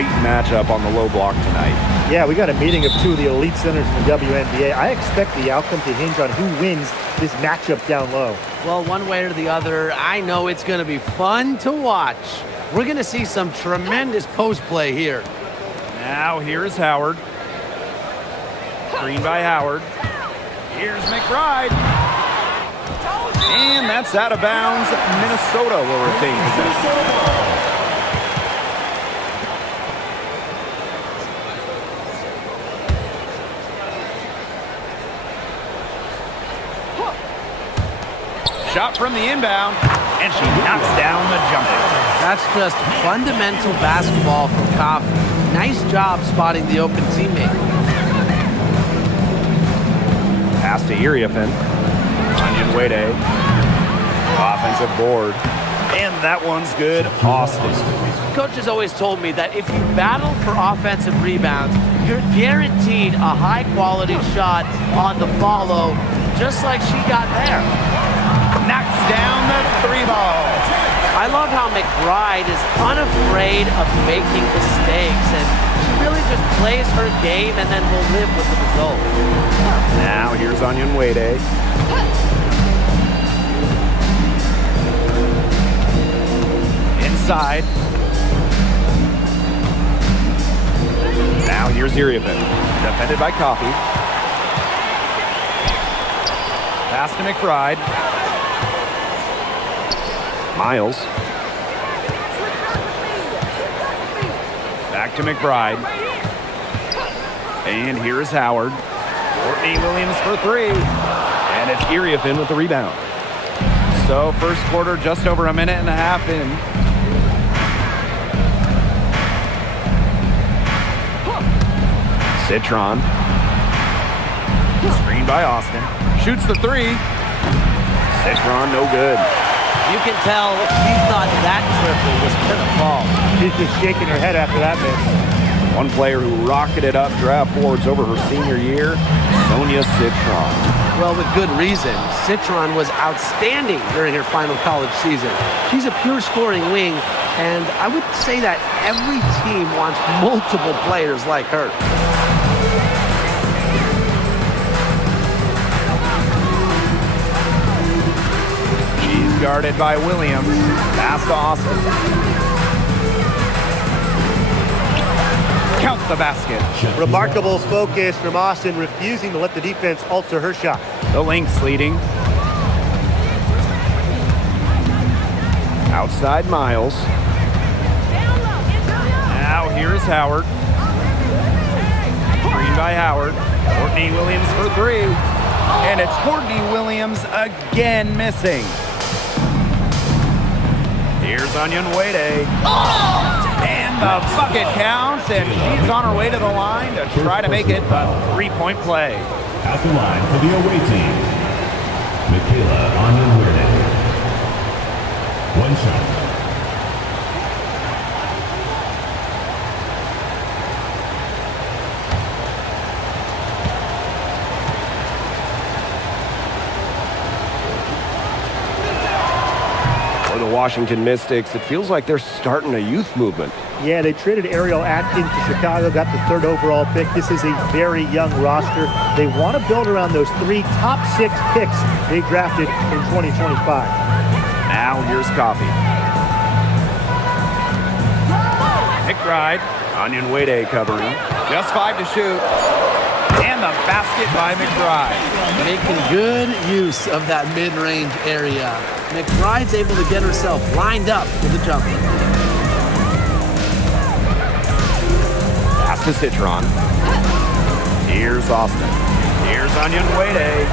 great matchup on the low block tonight. Yeah, we got a meeting of two of the elite centers in the WNBA. I expect the outcome to hinge on who wins this matchup down low. Well, one way or the other, I know it's going to be fun to watch. We're going to see some tremendous post play here. Now here's Howard. Screen by Howard. Here's McBride. And that's out of bounds. Minnesota will retain possession. Shot from the inbound, and she knocks down the jumper. That's just fundamental basketball from Coffey. Nice job spotting the open teammate. Pass to Iriafen. Onion Wade. Offensive board. And that one's good. Austin. Coach has always told me that if you battle for offensive rebounds, you're guaranteed a high-quality shot on the follow, just like she got there. Knocks down the three ball. I love how McBride is unafraid of making mistakes, and she really just plays her game and then will live with the results. Now here's Onion Wade. Inside. Now here's Iriafen. Defended by Coffey. Pass to McBride. Miles. Back to McBride. And here's Howard. Courtney Williams for three. And it's Iriafen with the rebound. So first quarter just over a minute and a half in. Citron. Screen by Austin. Shoots the three. Citron no good. You can tell she thought that triple was going to fall. She's just shaking her head after that miss. One player who rocketed up draft boards over her senior year, Sonia Citron. Well, with good reason. Citron was outstanding during her final college season. She's a pure scoring wing, and I would say that every team wants multiple players like her. Guarded by Williams. Pass to Austin. Count the basket. Remarkable focus from Austin, refusing to let the defense alter her shot. The Lynx leading. Outside Miles. Now here's Howard. Screen by Howard. Courtney Williams for three. And it's Courtney Williams again missing. Here's Onion Wade. And the bucket counts, and she's on her way to the line to try to make it a three-point play. At the line for the away team, Michaela Onion Wade. One shot. The Washington Mystics, it feels like they're starting a youth movement. Yeah, they traded Ariel Atkins to Chicago, got the third overall pick. This is a very young roster. They want to build around those three top six picks they drafted in 2025. Now here's Coffey. McBride, Onion Wade covering. Just five to shoot. And the basket by McBride. Making good use of that mid-range area. McBride's able to get herself lined up for the jumper. Pass to Citron. Here's Austin. Here's Onion Wade.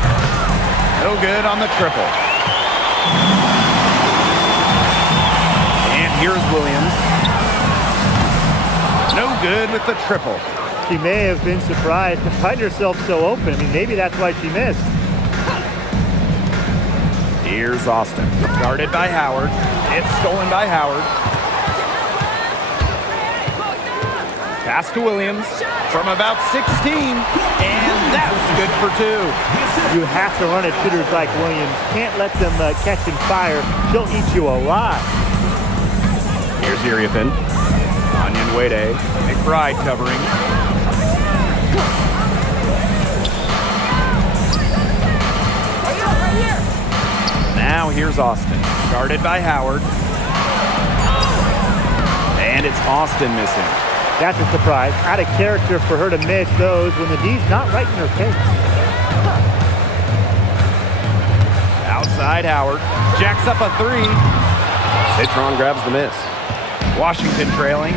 No good on the triple. And here's Williams. No good with the triple. She may have been surprised to find herself so open. I mean, maybe that's why she missed. Here's Austin. Guarded by Howard. It's stolen by Howard. Pass to Williams from about 16. And that's good for two. You have to run at shooters like Williams. Can't let them catch and fire. She'll eat you alive. Here's Iriafen. Onion Wade, McBride covering. Now here's Austin, guarded by Howard. And it's Austin missing. That's a surprise. Out of character for her to miss those when the D's not right in her face. Outside Howard, jacks up a three. Citron grabs the miss. Washington trailing.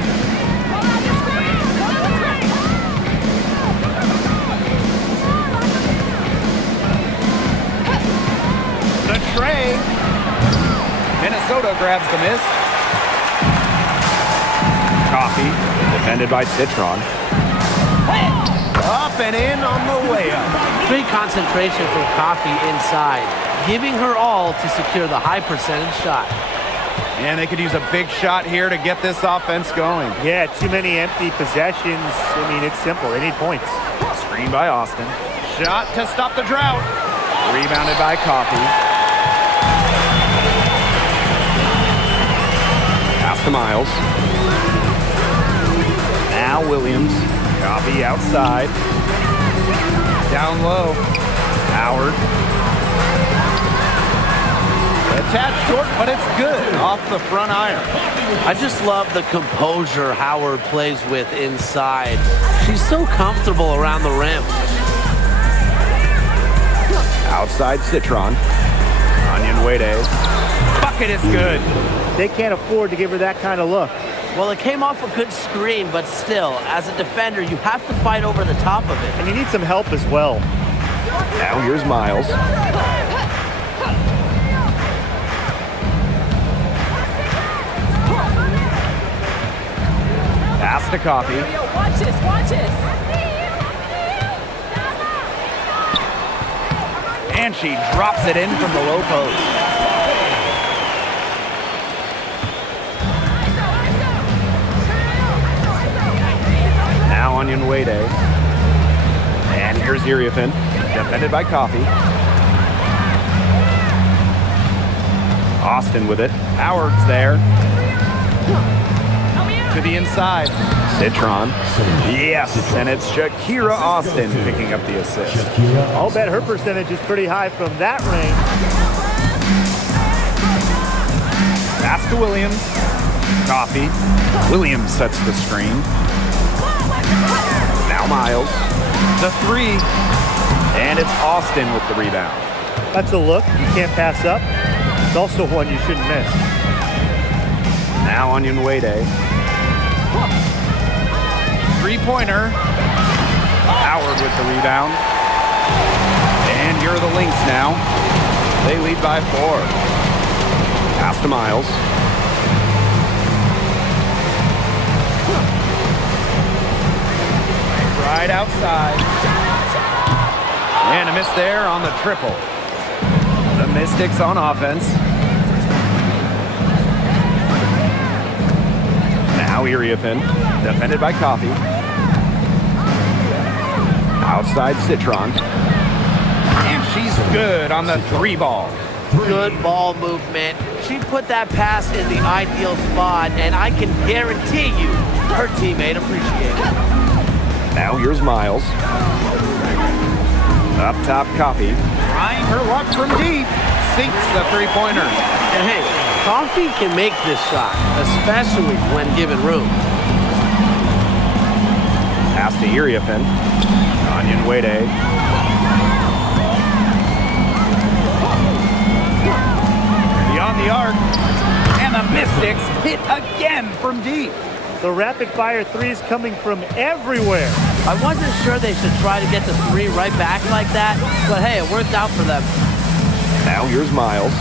The tray. Minnesota grabs the miss. Coffee, defended by Citron. Up and in on the way up. Great concentration from Coffee inside, giving her all to secure the high percentage shot. And they could use a big shot here to get this offense going. Yeah, too many empty possessions. I mean, it's simple. They need points. Screen by Austin. Shot to stop the drought. Rebounded by Coffee. Pass to Miles. Now Williams. Coffee outside. Down low. Howard. Attached short, but it's good off the front iron. I just love the composure Howard plays with inside. She's so comfortable around the rim. Outside Citron. Onion Wade. Bucket is good. They can't afford to give her that kind of look. Well, it came off a good screen, but still, as a defender, you have to fight over the top of it. And you need some help as well. Now here's Miles. Pass to Coffee. Watch this, watch this. And she drops it in from the low post. Now Onion Wade. And here's Iriafin, defended by Coffee. Austin with it. Howard's there. To the inside. Citron. Yes, and it's Shakira Austin picking up the assist. I'll bet her percentage is pretty high from that range. Pass to Williams. Coffee. Williams sets the screen. Now Miles. The three. And it's Austin with the rebound. That's a look you can't pass up. It's also one you shouldn't miss. Now Onion Wade. Three-pointer. Howard with the rebound. And here are the Lynx now. They lead by 4. Pass to Miles. Right outside. And a miss there on the triple. The Mystics on offense. Now Iriafin, defended by Coffee. Outside Citron. And she's good on the 3-ball. Good ball movement. She put that pass in the ideal spot, and I can guarantee you her teammate appreciated it. Now here's Miles. Up top, Coffee. Trying her luck from deep. Sinks the three-pointer. And hey, Coffee can make this shot, especially when given room. Pass to Iriafin. Onion Wade. Beyond the arc. And the Mystics hit again from deep. The rapid-fire threes coming from everywhere. I wasn't sure they should try to get the 3 right back like that, but hey, it worked out for them. Now here's Miles.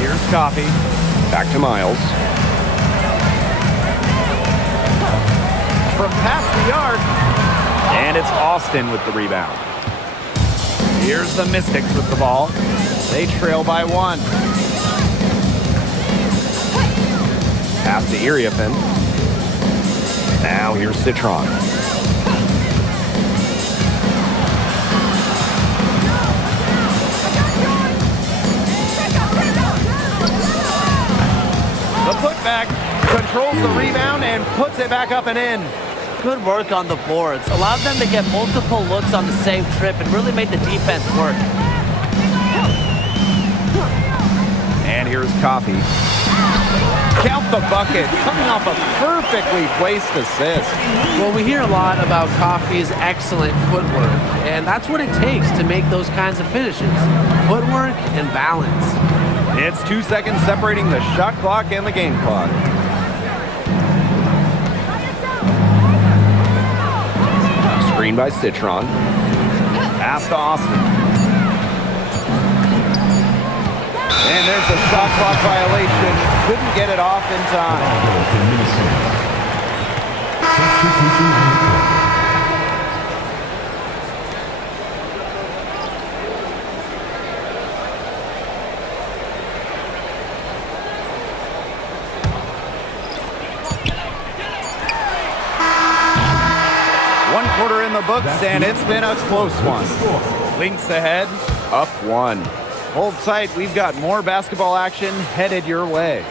Here's Coffee. Back to Miles. From past the arc. And it's Austin with the rebound. Here's the Mystics with the ball. They trail by 1. Pass to Iriafin. Now here's Citron. back, controls the rebound, and puts it back up and in. Good work on the boards. Allowed them to get multiple looks on the same trip and really made the defense work. And here's Coffee. Count the bucket, coming off a perfectly placed assist. Well, we hear a lot about Coffee's excellent footwork, and that's what it takes to make those kinds of finishes. Footwork and balance. It's 2 seconds separating the shot clock and the game clock. Screen by Citron. Pass to Austin. And there's the shot clock violation. Couldn't get it off in time. One quarter in the books, and it's been a close one. Lynx ahead, up 1. Hold tight, we've got more basketball action headed your way.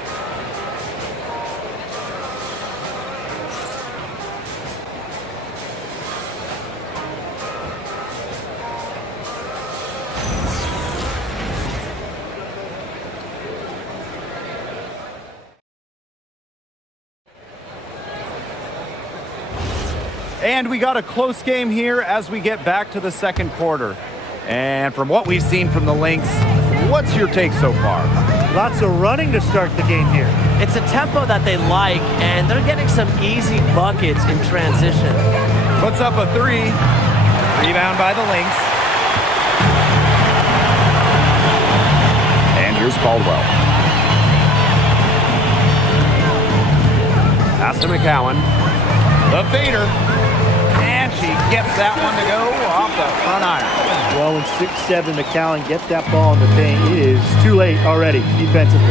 And we got a close game here as we get back to the second quarter. And from what we've seen from the Lynx, what's your take so far? Lots of running to start the game here. It's a tempo that they like, and they're getting some easy buckets in transition. Puts up a 3. Rebound by the Lynx. And here's Caldwell. Pass to McCowan. The fader. And she gets that one to go off the front iron. Well, when 6'7" McCowan gets that ball in the paint, it is too late already defensively.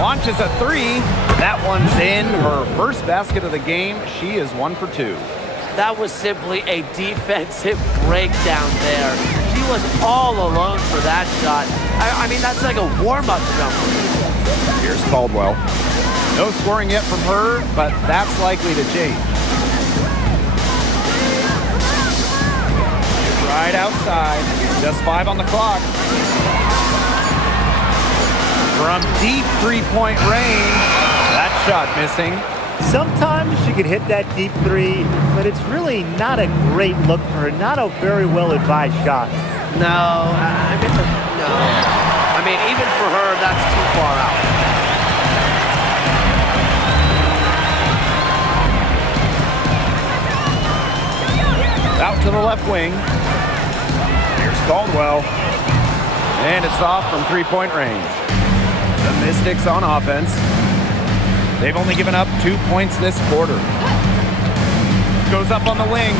Launches a 3. That one's in. Her first basket of the game. She is 1 for 2. That was simply a defensive breakdown there. She was all alone for that shot. I mean, that's like a warm-up jumper. Here's Caldwell. No scoring yet from her, but that's likely to change. Right outside. Just 5 on the clock. From deep three-point range. That shot missing. Sometimes she can hit that deep 3, but it's really not a great look for her. Not a very well-advised shot. No. I mean, even for her, that's too far out. Out to the left wing. Here's Caldwell. And it's off from three-point range. The Mystics on offense. They've only given up 2 points this quarter. Goes up on the wing.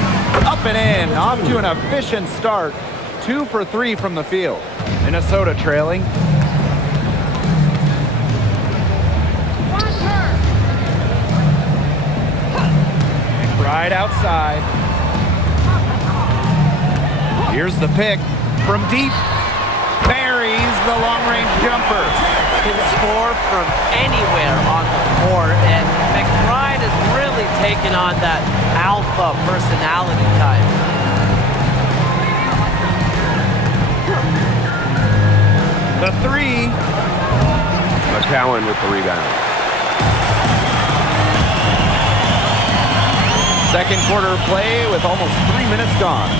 Up and in. Off to an efficient start. 2 for 3 from the field. Minnesota trailing. Right outside. Here's the pick from deep. Buries the long-range jumper. Can score from anywhere on the court, and McBride has really taken on that alpha personality type. The 3. McCowan with the rebound. Second quarter play with almost 3 minutes gone.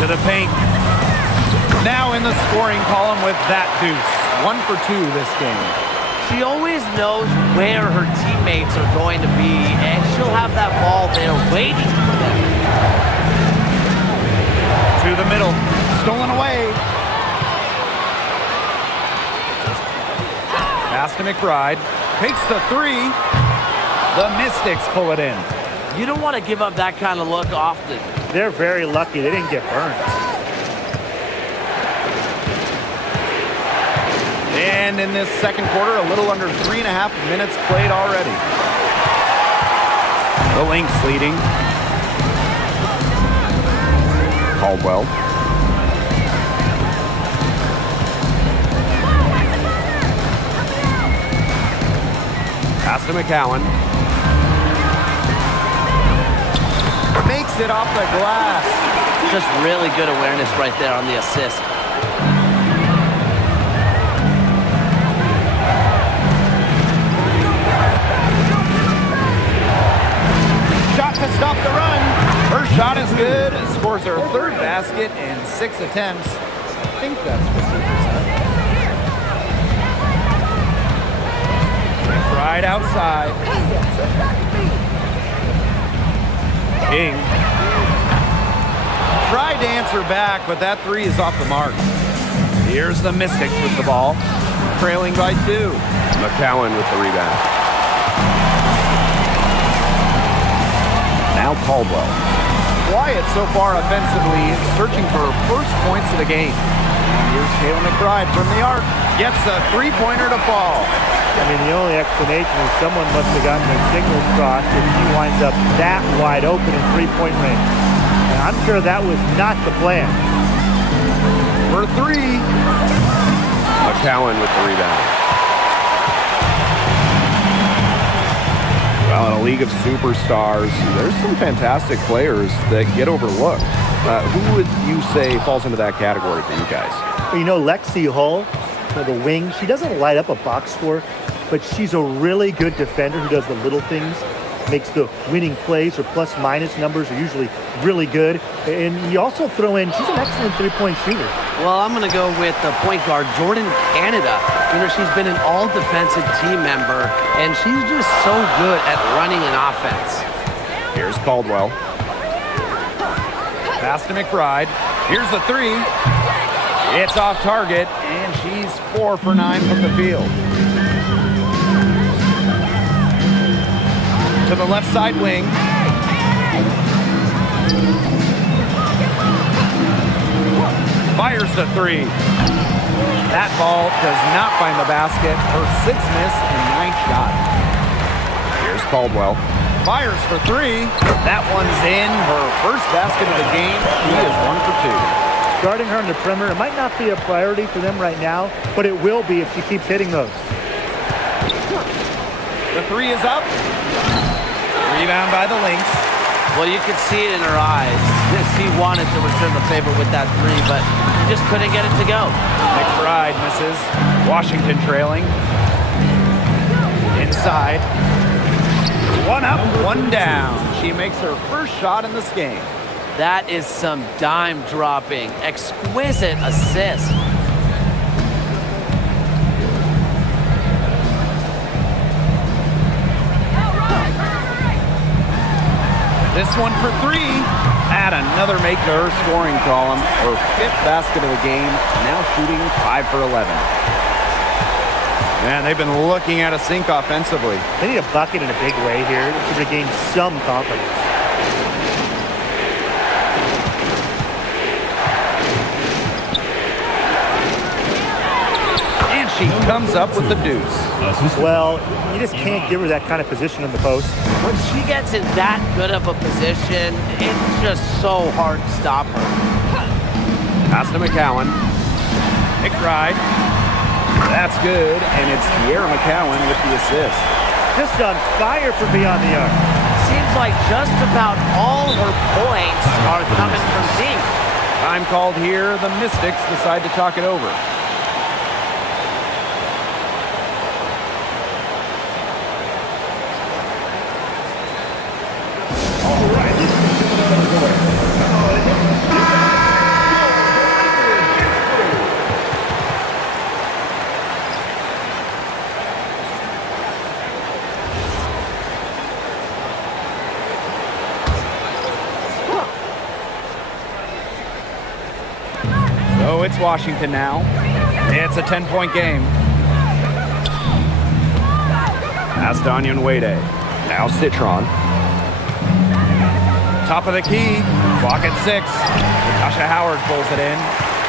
To the paint. Now in the scoring column with that deuce. 1 for 2 this game. She always knows where her teammates are going to be, and she'll have that ball there waiting for them. To the middle. Stolen away. Pass to McBride. Takes the 3. The Mystics pull it in. You don't want to give up that kind of look often. They're very lucky they didn't get burned. And in this second quarter, a little under 3.5 minutes played already. The Lynx leading. Caldwell. Pass to McCowan. Makes it off the glass. Just really good awareness right there on the assist. Shot to stop the run. Her shot is good. Scores her third basket in 6 attempts. I think that's 50%. Right outside. King. Tried to answer back, but that three is off the mark. Here's the Mystics with the ball. Trailing by 2. McCowan with the rebound. Now Caldwell. Quiet so far offensively, searching for her first points of the game. And here's Kayla McBride from the arc. Gets a three-pointer to fall. I mean, the only explanation is someone must have gotten their signals crossed if she winds up that wide open in three-point range. And I'm sure that was not the plan. For 3. McCowan with the rebound. Well, in a league of superstars, there's some fantastic players that get overlooked. Who would you say falls into that category for you guys? You know, Lexi Hull, the wing, she doesn't light up a box score, but she's a really good defender who does the little things, makes the winning plays. Her plus-minus numbers are usually really good. And you also throw in, she's an excellent three-point shooter. Well, I'm going to go with the point guard, Jordan Canada. You know, she's been an all-defensive team member, and she's just so good at running an offense. Here's Caldwell. Pass to McBride. Here's the 3. It's off target, and she's 4 for 9 from the field. To the left side wing. Fires the 3. That ball does not find the basket. Her 6th miss and 9th shot. Here's Caldwell. Fires for 3. That one's in. Her first basket of the game. She is 1 for 2. Guarding her in the perimeter, it might not be a priority for them right now, but it will be if she keeps hitting those. The 3 is up. Rebound by the Lynx. Well, you could see it in her eyes. She wanted to return the favor with that 3, but she just couldn't get it to go. McBride misses. Washington trailing. Inside. 1 up, 1 down. She makes her first shot in this game. That is some dime dropping. Exquisite assist. This one for 3. Add another make to her scoring column. Her 5th basket of the game. Now shooting 5 for 11. Man, they've been looking at a sink offensively. They need a bucket in a big way here to regain some confidence. And she comes up with the deuce. Well, you just can't give her that kind of position in the post. When she gets in that good of a position, it's just so hard to stop her. Pass to McCowan. McBride. That's good, and it's Tierra McCowan with the assist. Just on fire from beyond the arc. Seems like just about all her points are coming from deep. Time called here. The Mystics decide to talk it over. So it's Washington now. It's a 10-point game. Pass to Onyenwede. Now Citron. Top of the key. Clock at 6. Natasha Howard pulls it in.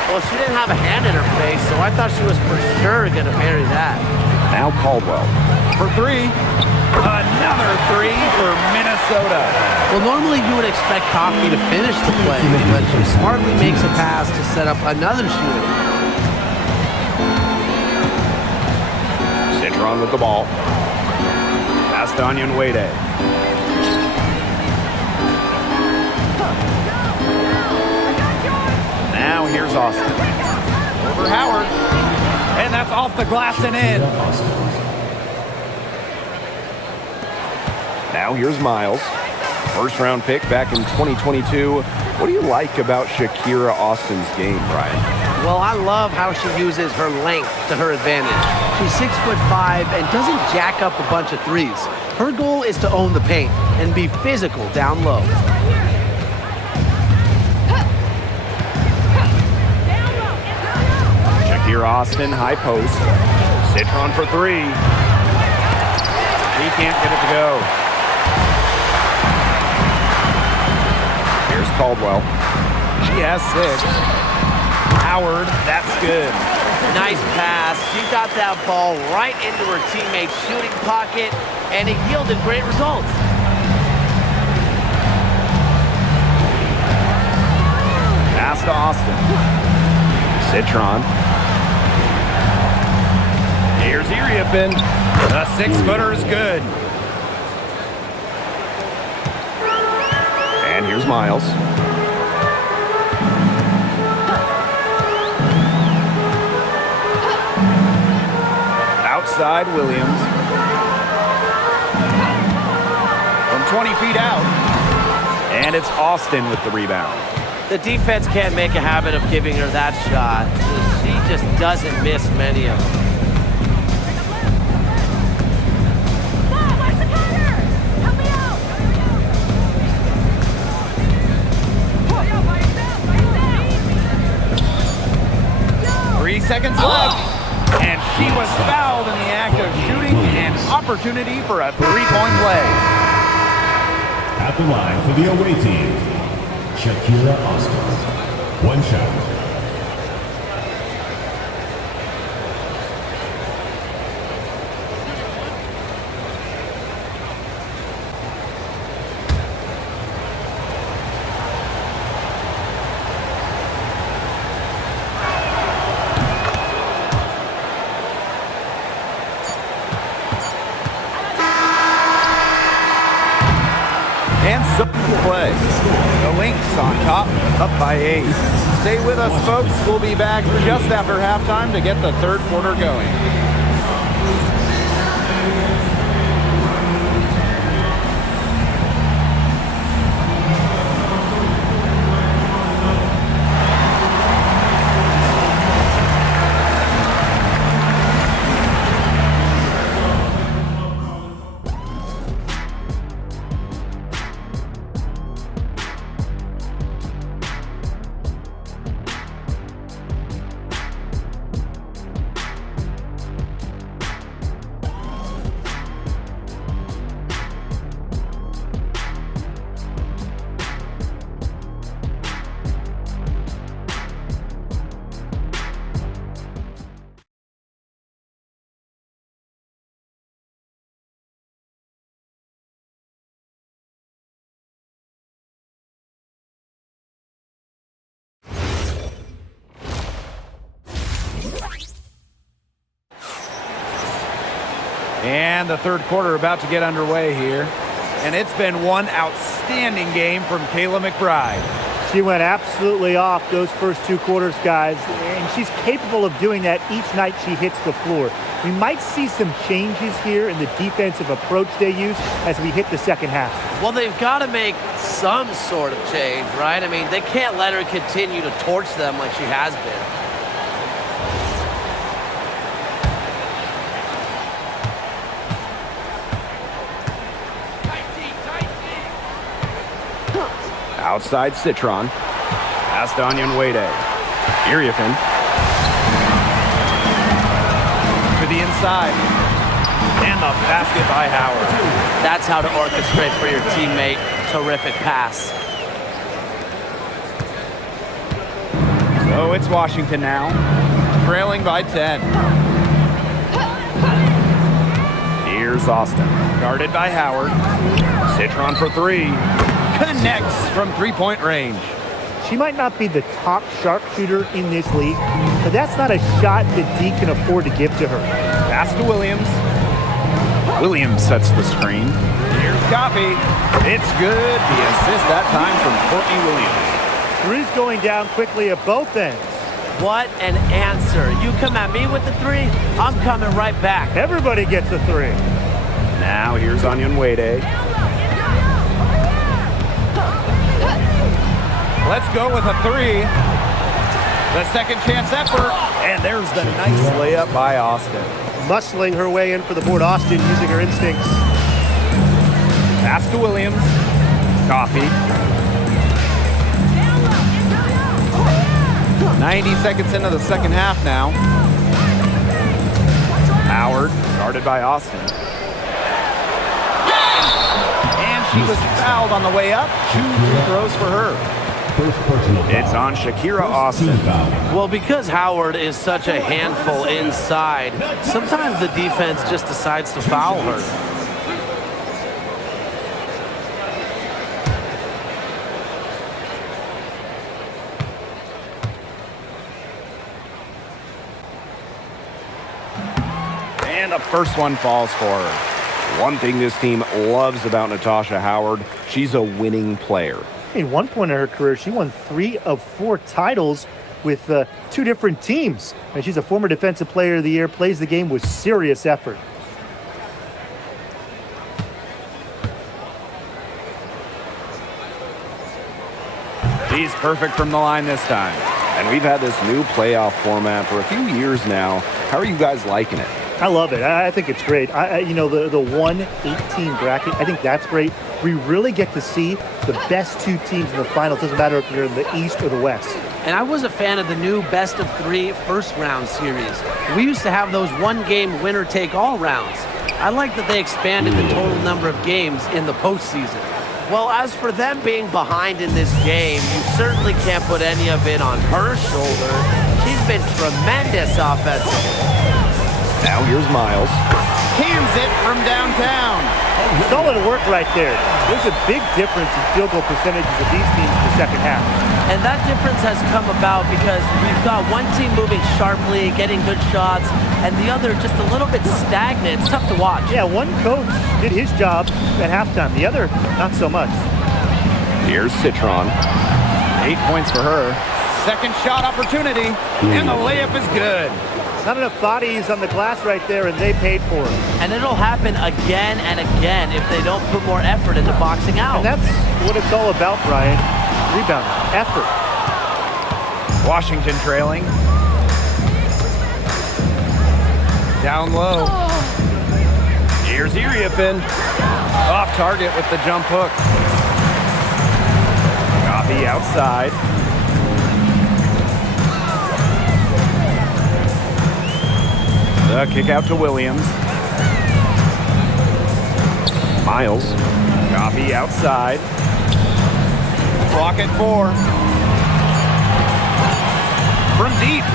Well, she didn't have a hand in her face, so I thought she was for sure going to bury that. Now Caldwell for three. Another three for Minnesota. Well, normally you would expect Coffey to finish the play, but she smartly makes a pass to set up another shooter. Citron with the ball. Pass to Onyenwere. Now here's Austin. Over Howard. And that's off the glass and in. Now here's Miles. First round pick back in 2022. What do you like about Shakira Austin's game, Ryan? Well, I love how she uses her length to her advantage. She's 6'5" and doesn't jack up a bunch of threes. Her goal is to own the paint and be physical down low. Shakira Austin, high post. Citron for three. He can't get it to go. Here's Caldwell. She has 6. Howard, that's good. Nice pass. She got that ball right into her teammate's shooting pocket, and it yielded great results. Pass to Austin. Citron. Here's Iriefin. The 6-footer is good. And here's Miles. Outside Williams. From 20 feet out. And it's Austin with the rebound. The defense can't make a habit of giving her that shot. She just doesn't miss many of them. Mom, where's the cutter? Help me out! 3 seconds left. And she was fouled in the act of shooting. An opportunity for a three-point play. At the line for the away team, Shakira Austin. One shot. And so play. The Lynx on top, up by 8. Stay with us, folks. We'll be back just after halftime to get the third quarter going. And the third quarter about to get underway here. And it's been one outstanding game from Kayla McBride. She went absolutely off those first 2 quarters, guys, and she's capable of doing that each night she hits the floor. We might see some changes here in the defensive approach they use as we hit the second half. Well, they've got to make some sort of change, right? I mean, they can't let her continue to torch them like she has been. Outside Citron. Pass to Onyenwere. Iriefin. To the inside. And the basket by Howard. That's how to orchestrate for your teammate. Terrific pass. So it's Washington now, trailing by 10. Here's Austin. Guarded by Howard. Citron for three. Connects from three-point range. She might not be the top sharpshooter in this league, but that's not a shot that Dee can afford to give to her. Pass to Williams. Williams sets the screen. Here's Coffee. It's good. The assist that time from Courtney Williams. Three's going down quickly at both ends. What an answer. You come at me with the three, I'm coming right back. Everybody gets a three. Now here's Onion Wade. Let's go with a three. The second chance effort. And there's the nice layup by Austin. Muscling her way in for the board. Austin using her instincts. Pass to Williams. Coffee. 90 seconds into the second half now. Howard, guarded by Austin. And she was fouled on the way up. 2 free throws for her. First personal foul. It's on Shakira Austin. Well, because Howard is such a handful inside, sometimes the defense just decides to foul her. And the first one falls for her. One thing this team loves about Natasha Howard, she's a winning player. At one point in her career, she won 3 of 4 titles with 2 different teams. And she's a former Defensive Player of the Year, plays the game with serious effort. She's perfect from the line this time. And we've had this new playoff format for a few years now. How are you guys liking it? I love it. I think it's great. You know, the 1-18 bracket, I think that's great. We really get to see the best 2 teams in the finals. Doesn't matter if you're in the East or the West. And I was a fan of the new best of 3 first round series. We used to have those 1-game winner-take-all rounds. I like that they expanded the total number of games in the postseason. Well, as for them being behind in this game, you certainly can't put any of it on her shoulder. She's been tremendous offensively. Now here's Miles. Cans it from downtown. Solid work right there. There's a big difference in field goal percentages of these teams in the second half. And that difference has come about because we've got one team moving sharply, getting good shots, and the other just a little bit stagnant. It's tough to watch. Yeah, one coach did his job at halftime. The other, not so much. Here's Citron. 8 points for her. Second shot opportunity, and the layup is good. Not enough bodies on the glass right there, and they paid for it. And it'll happen again and again if they don't put more effort into boxing out. And that's what it's all about, Brian. Rebound, effort. Washington trailing. Down low. Here's Iriafin. Off target with the jump hook. Coffee outside. The kick out to Williams. Miles. Coffee outside. Clock at 4. From deep.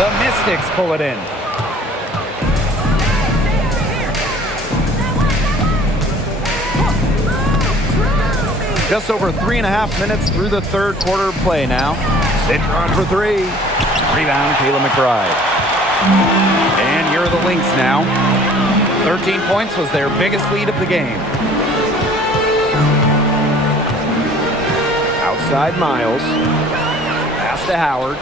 The Mystics pull it in. Just over 3.5 minutes through the third quarter of play now. Citron for 3. Rebound, Kayla McBride. And here are the Lynx now. 13 points was their biggest lead of the game. Outside Miles. Pass to Howard.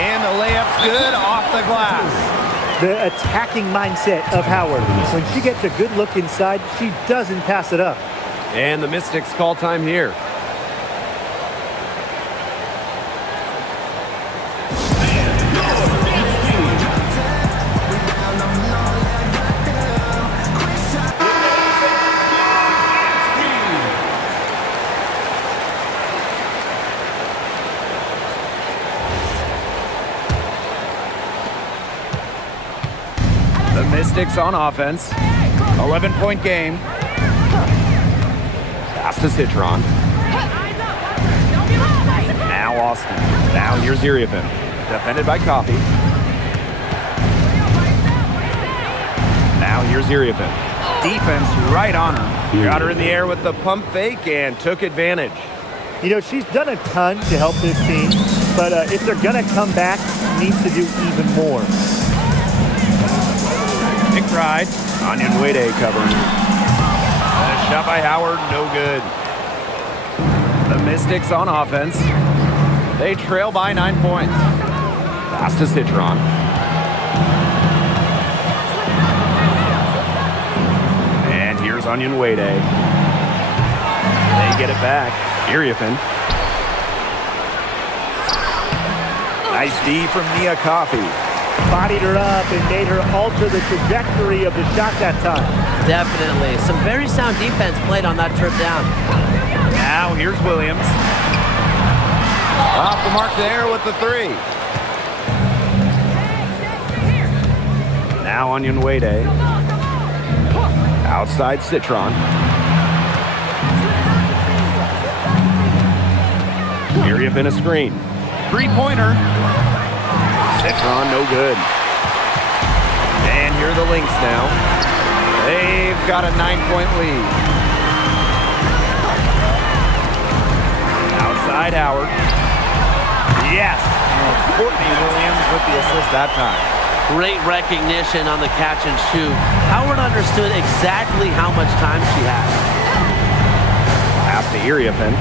And the layup's good off the glass. The attacking mindset of Howard. When she gets a good look inside, she doesn't pass it up. And the Mystics call time here. Mystics on offense. 11-point game. Pass to Citron. Now Austin. Now here's Iriafin. Defended by Coffee. Now here's Iriafen. Defense right on her. Got her in the air with the pump fake and took advantage. You know, she's done a ton to help this team, but if they're going to come back, needs to do even more. McBride, Onion Wade covering. And a shot by Howard, no good. The Mystics on offense. They trail by 9 points. Pass to Citron. And here's Onion Wade. They get it back. Iriafen. Nice D from Nia Coffey. Bodied her up and made her alter the trajectory of the shot that time. Definitely. Some very sound defense played on that trip down. Now here's Williams. Off the mark there with the three. Now Onion Wade. Outside Citron. Iriafen a screen. Three-pointer. Citron no good. And here are the Lynx now. They've got a 9-point lead. Outside Howard. Yes. And Courtney Williams with the assist that time. Great recognition on the catch and shoot. Howard understood exactly how much time she had. Pass to Iriafen.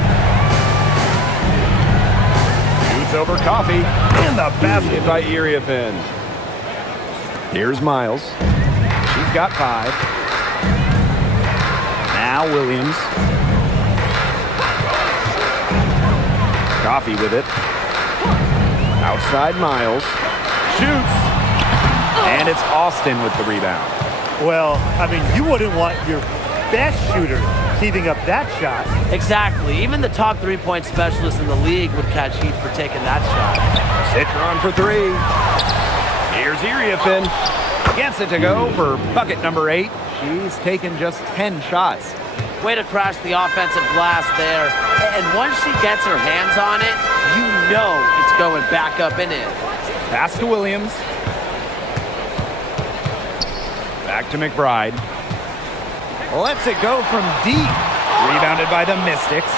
Shoots over Coffey. And the basket by Iriafen. Here's Miles. She's got 5. Now Williams. Coffey with it. Outside Miles. Shoots. And it's Austin with the rebound. Well, I mean, you wouldn't want your best shooter heaving up that shot. Exactly. Even the top three-point specialist in the league would catch heat for taking that shot. Citron for 3. Here's Iriafen. Gets it to go for bucket number 8. She's taken just 10 shots. Way to crash the offensive glass there. And once she gets her hands on it, you know it's going back up and in. Pass to Williams. Back to McBride. Lets it go from deep. Rebounded by the Mystics.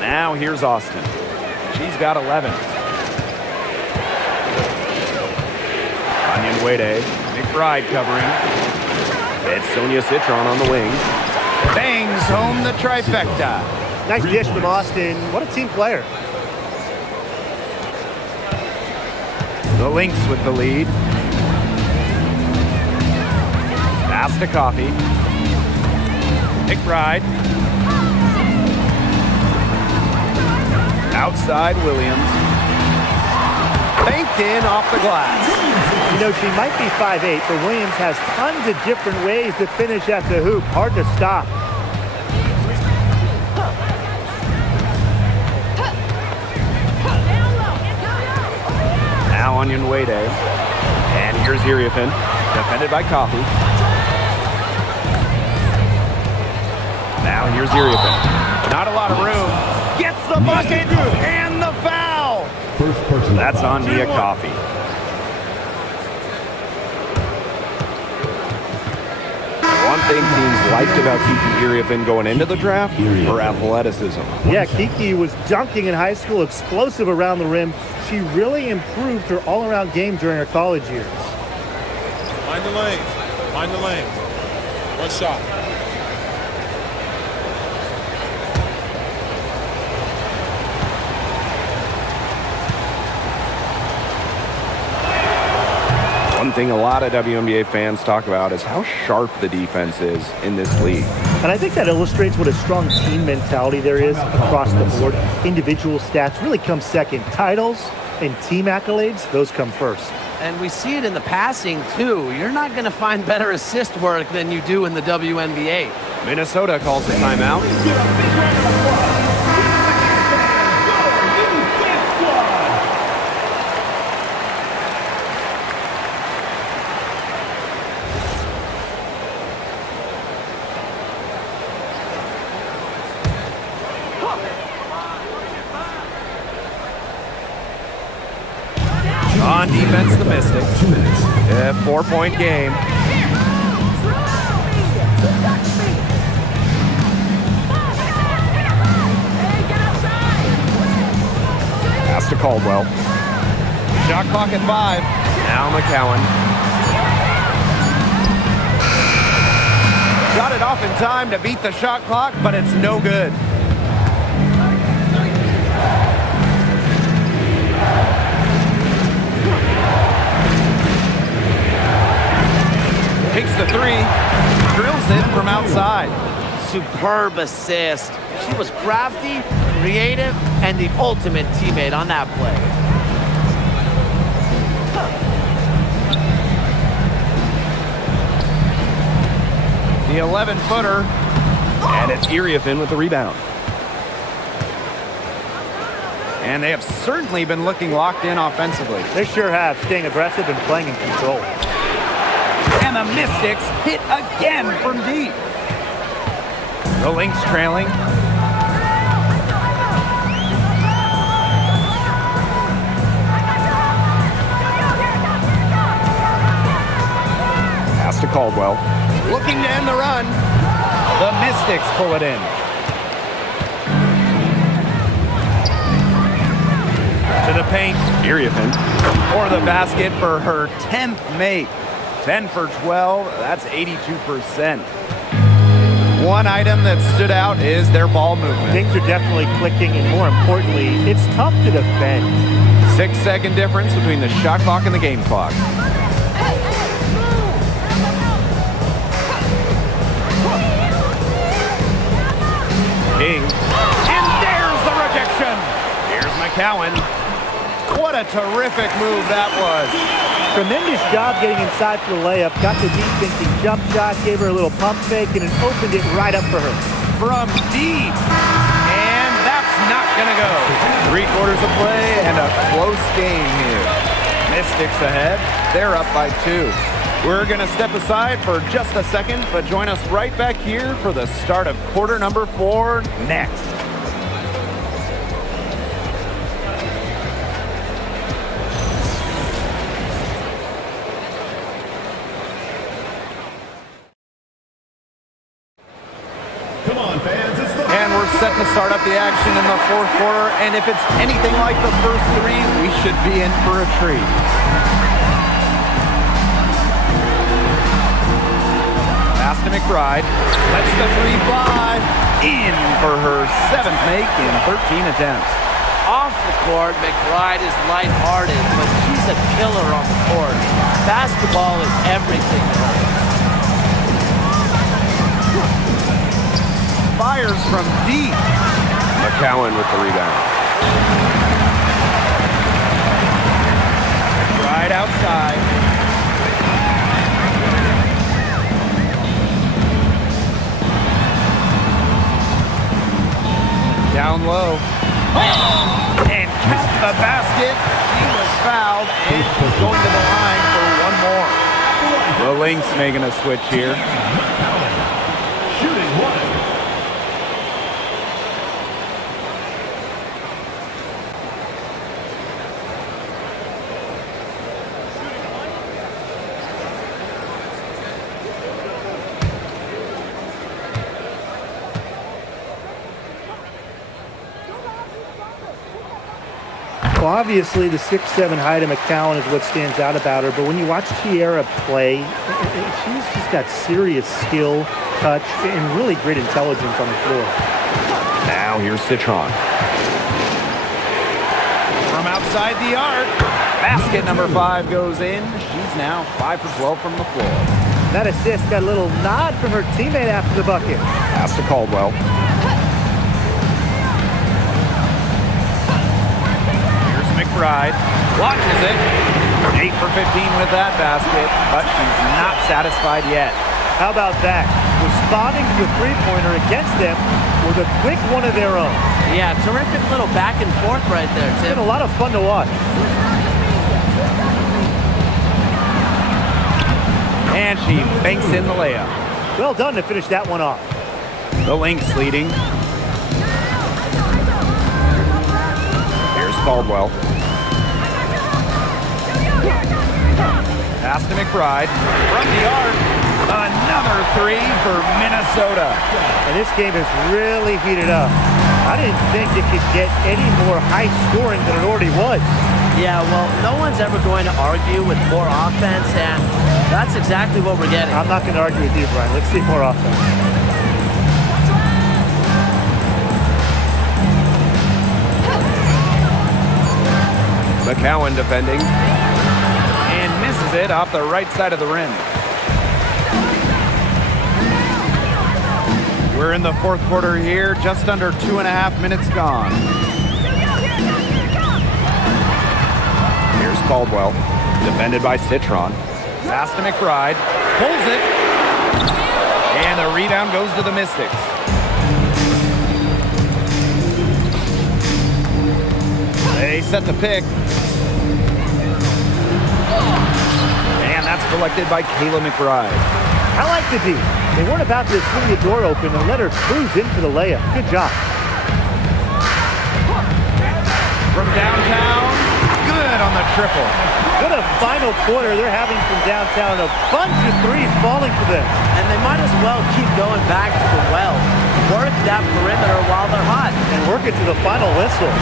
Now here's Austin. She's got 11. Onion Wade. McBride covering. It's Sonia Citron on the wing. Bangs home the trifecta. Nice dish from Austin. What a team player. The Lynx with the lead. Pass to Coffey. McBride. Outside Williams. Banked in off the glass. You know, she might be 5'8", but Williams has tons of different ways to finish at the hoop. Hard to stop. Now Onion Wade. And here's Iriafen. Defended by Coffey. Now here's Iriafen. Not a lot of room. Gets the bucket and the foul. First person. That's on Nia Coffey. One thing teams liked about Kiki Iriafen going into the draft, her athleticism. Yeah, Kiki was dunking in high school, explosive around the rim. She really improved her all-around game during her college years. Mind the lanes. Mind the lanes. One shot. One thing a lot of WNBA fans talk about is how sharp the defense is in this league. And I think that illustrates what a strong team mentality there is across the board. Individual stats really come second. Titles and team accolades, those come first. And we see it in the passing, too. You're not going to find better assist work than you do in the WNBA. Minnesota calls a timeout. On defense, the Mystics. 2 minutes. 4-point game. Pass to Caldwell. Shot clock at 5. Now McCowan. Got it off in time to beat the shot clock, but it's no good. Takes the 3, drills it from outside. Superb assist. She was crafty, creative, and the ultimate teammate on that play. The 11-footer, and it's Iriefin with the rebound. And they have certainly been looking locked in offensively. They sure have, staying aggressive and playing in control. And the Mystics hit again from deep. The Lynx trailing. Pass to Caldwell. Looking to end the run. The Mystics pull it in. To the paint. Iriefin. For the basket for her 10th make. 10 for 12, that's 82%. One item that stood out is their ball movement. Things are definitely clicking, and more importantly, it's tough to defend. 6-second difference between the shot clock and the game clock. King. And there's the rejection. Here's McCowan. What a terrific move that was. Tremendous job getting inside for the layup. Got the deep thinking jump shot, gave her a little pump fake, and it opened it right up for her. From deep. And that's not going to go. 3/4 of play and a close game here. Mystics ahead. They're up by 2. We're going to step aside for just a second, but join us right back here for the start of quarter number 4 next. Come on, fans. It's the And we're set to start up the action in the 4th quarter, and if it's anything like the first 3, we should be in for a treat. Pass to McBride. Lets the 3 fly. In for her 7th make in 13 attempts. Off the court, McBride is lighthearted, but she's a killer on the court. Basketball is everything to her. Fires from deep. McCowan with the rebound. Right outside. Down low. And count the basket. She was fouled, and she's going to the line for one more. The Lynx making a switch here. shooting 1. Well, obviously, the 6'7" height of McCowan is what stands out about her. But when you watch Tiara play, she's just got serious skill, touch, and really great intelligence on the floor. Now here's Citron. From outside the arc, basket number 5 goes in. She's now 5 for 12 from the floor. That assist got a little nod from her teammate after the bucket. Pass to Caldwell. McBride launches it. 8 for 15 with that basket, but she's not satisfied yet. How about that? Responding to the three-pointer against them with a quick one of their own. Yeah, terrific little back and forth right there, It's Tim. been a lot of fun to watch. And she banks in the layup. Well done to finish that one off. The Lynx leading. Here's Caldwell. Pass to McBride. From the arc. Another three for Minnesota. And this game has really heated up. I didn't think it could get any more high scoring than it already was. Yeah, well, no one's ever going to argue with more offense, and that's exactly what we're getting. I'm not going to argue with you, Brian. Let's see more offense. McCowan defending. And misses it off the right side of the rim. We're in the fourth quarter here, just under 2.5 minutes gone. Here's Caldwell, defended by Citron. Pass to McBride, pulls it, and the rebound goes to the Mystics. They set the pick. And that's collected by Kayla McBride. I like the D. They weren't about to swing the door open and let her cruise in for the layup. Good job. From downtown, good on the triple. What a final quarter they're having from downtown. A bunch of threes falling for them. And they might as well keep going back to the well. Work that perimeter while they're hot. And work it to the final whistle.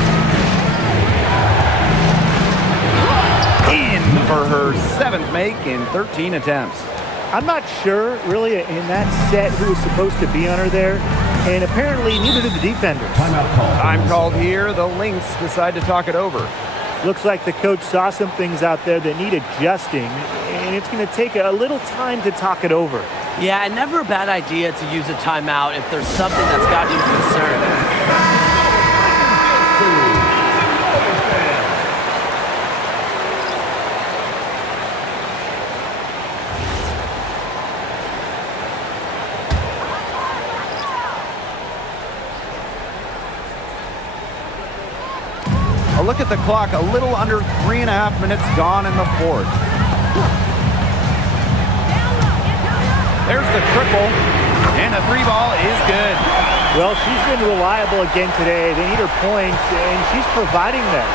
In for her 7th make in 13 attempts. I'm not sure, really, in that set who was supposed to be on her there. And apparently neither did the defenders. Time called here. The Lynx decide to talk it over. Looks like the coach saw some things out there that need adjusting. And it's going to take a little time to talk it over. Yeah, and never a bad idea to use a timeout if there's something that's got you concerned. A look at the clock, a little under 3.5 minutes gone in the fourth. There's the triple, and the three ball is good. Well, she's been reliable again today. They need her points, and she's providing them.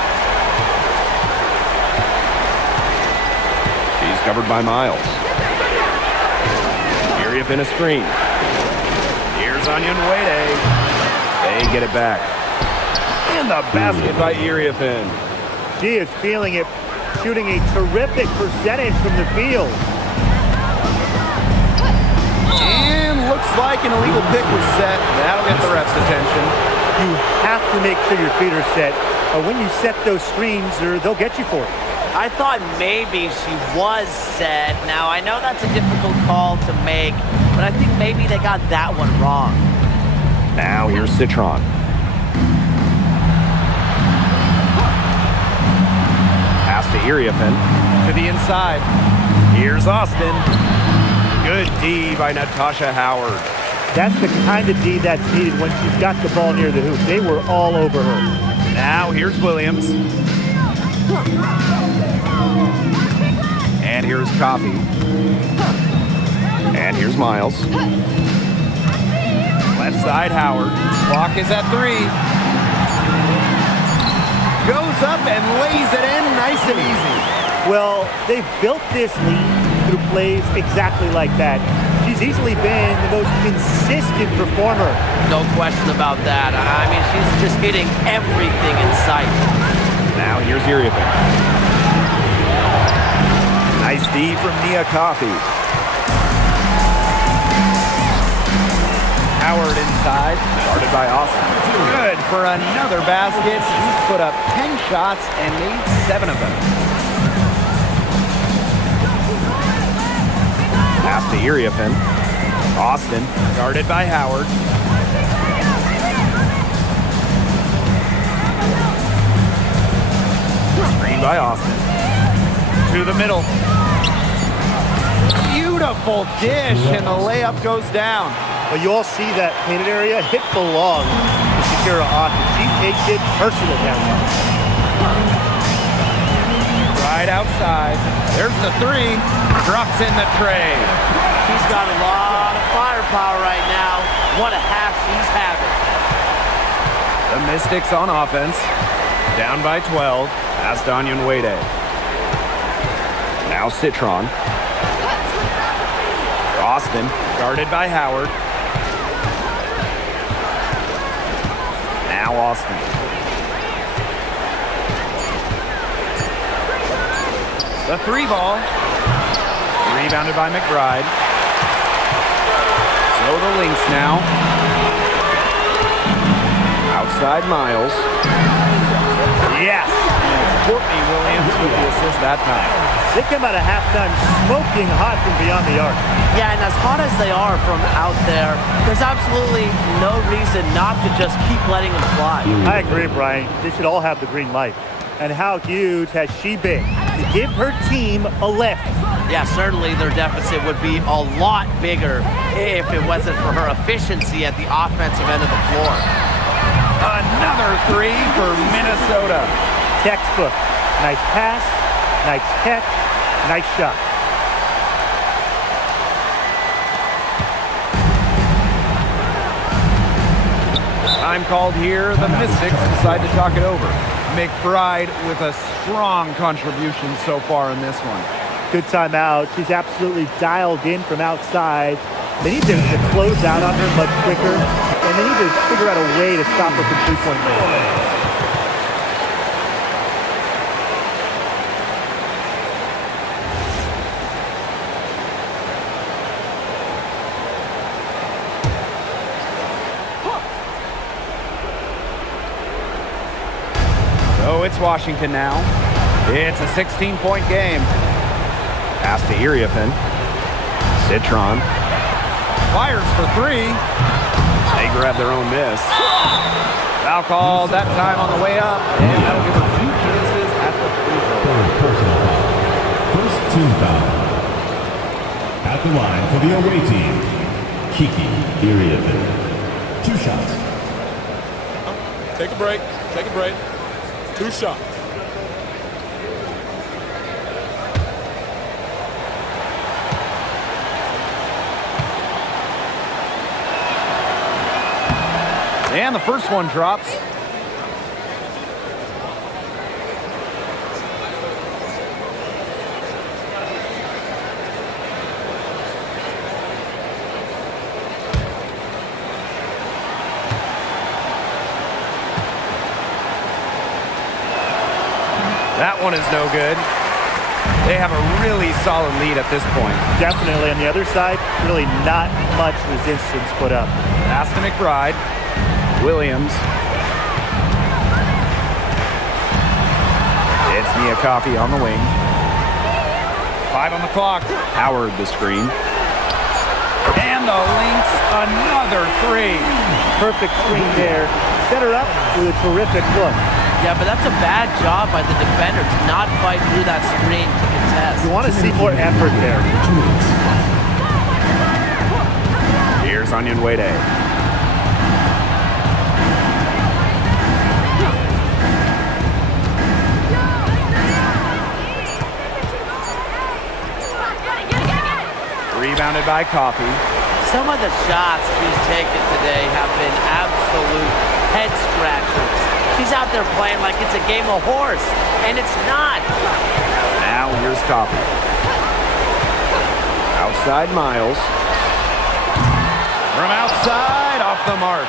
She's covered by Miles. Urief in a screen. Here's Onion Wade. They get it back. And the basket by Uriefin. She is feeling it, shooting a terrific percentage from the field. And looks like an illegal pick was set. That'll get the ref's attention. You have to make sure your feet are set. When you set those screens, they'll get you for it. I thought maybe she was set. Now, I know that's a difficult call to make, but I think maybe they got that one wrong. Now here's Citron. Pass to Uriefin. To the inside. Here's Austin. Good D by Natasha Howard. That's the kind of D that's needed when she's got the ball near the hoop. They were all over her. Now here's Williams. And here's Coffey. And here's Miles. Left side, Howard. Clock is at 3. Goes up and lays it in nice and easy. Well, they've built this lead through plays exactly like that. She's easily been the most consistent performer. No question about that. I mean, she's just hitting everything in sight. Now here's Uriefin. Nice D from Nia Coffey. Howard inside, guarded by Austin. Good for another basket. He's put up 10 shots and made 7 of them. Pass to Uriefin. Austin, guarded by Howard. Screen by Austin. To the middle. Beautiful dish, and the layup goes down. Well, you all see that painted area? It belongs to Shakira Austin. She takes it personal down there. Right outside. There's the 3. Drops in the tray. She's got a lot of firepower right now. What a half she's having. The Mystics on offense. Down by 12. Past Onion Wade. Now Citron. Austin, guarded by Howard. Now Austin. The 3 ball. Rebounded by McBride. So the Lynx now. Outside Miles. Yes! And Courtney Williams with the assist that time. They come out of halftime smoking hot from beyond the arc. Yeah, and as hot as they are from out there, there's absolutely no reason not to just keep letting them fly. I agree, Brian. They should all have the green light. And how huge has she been to give her team a lift? Yeah, certainly their deficit would be a lot bigger if it wasn't for her efficiency at the offensive end of the floor. Another 3 for Minnesota. Textbook. Nice pass, nice catch, nice shot. Time called here. The Mystics decide to talk it over. McBride with a strong contribution so far in this one. Good timeout. She's absolutely dialed in from outside. They need to close out on her much quicker, and they need to figure out a way to stop her from three-point range. So it's Washington now. It's a 16-point game. Pass to Iriafen. Citron. Fires for 3. They grab their own miss. Foul called that time on the way up. And that'll give them 2 chances at the free throw. Personal foul. First team foul. At the line for the away team, Kiki Iriafen. 2 shots. Take a break. Take a break. 2 shots. And the first one drops. That one is no good. They have a really solid lead at this point. Definitely. On the other side, really not much resistance put up. Pass to McBride. Williams. It's Nia Coffey on the wing. 5 on the clock. Howard the screen. And the Lynx, another 3. Perfect screen there. Set her up with a terrific look. Yeah, but that's a bad job by the defender to not fight through that screen to contest. You want to see more effort there. Here's Onion Wade. Rebounded by Coffey. Some of the shots she's taken today have been absolute head scratchers. She's out there playing like it's a game of horse, and it's not. Now here's Coffey. Outside Miles. From outside, off the mark.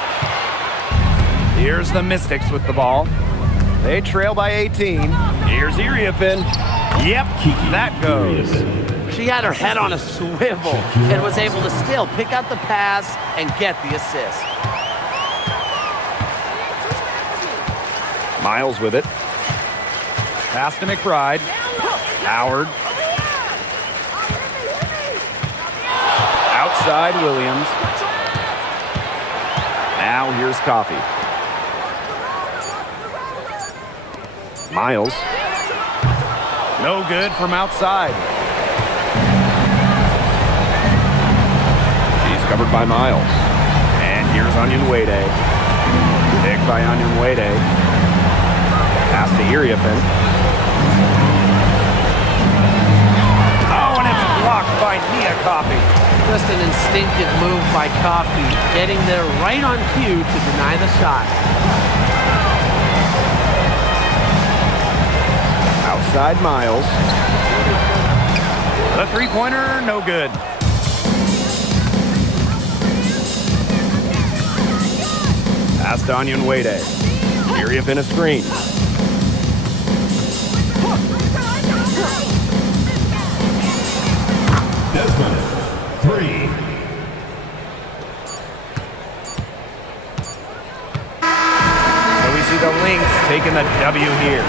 Here's the Mystics with the ball. They trail by 18. Here's Iriafen. Yep, that goes. She had her head on a swivel and was able to still pick out the pass and get the assist. Miles with it. Pass to McBride. Howard. Outside Williams. Now here's Coffey. Miles. No good from outside. She's covered by Miles. And here's Onion Wade. Picked by Onion Wade. Pass to Iriafen. Oh, and it's blocked by Nia Coffey. Just an instinctive move by Coffey, getting there right on cue to deny the shot. Outside Miles. The three-pointer, no good. Pass to Onion Wade. Irief in a screen. Desmond, 3. So we see the Lynx taking the W here.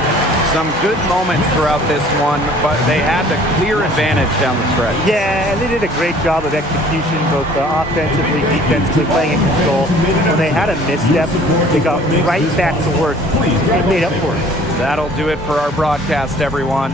Some good moments throughout this one, but they had the clear advantage down the stretch. Yeah, and they did a great job of execution, both offensively, defensively, playing in control. When they had a misstep, they got right back to work and made up for it. That'll do it for our broadcast, everyone.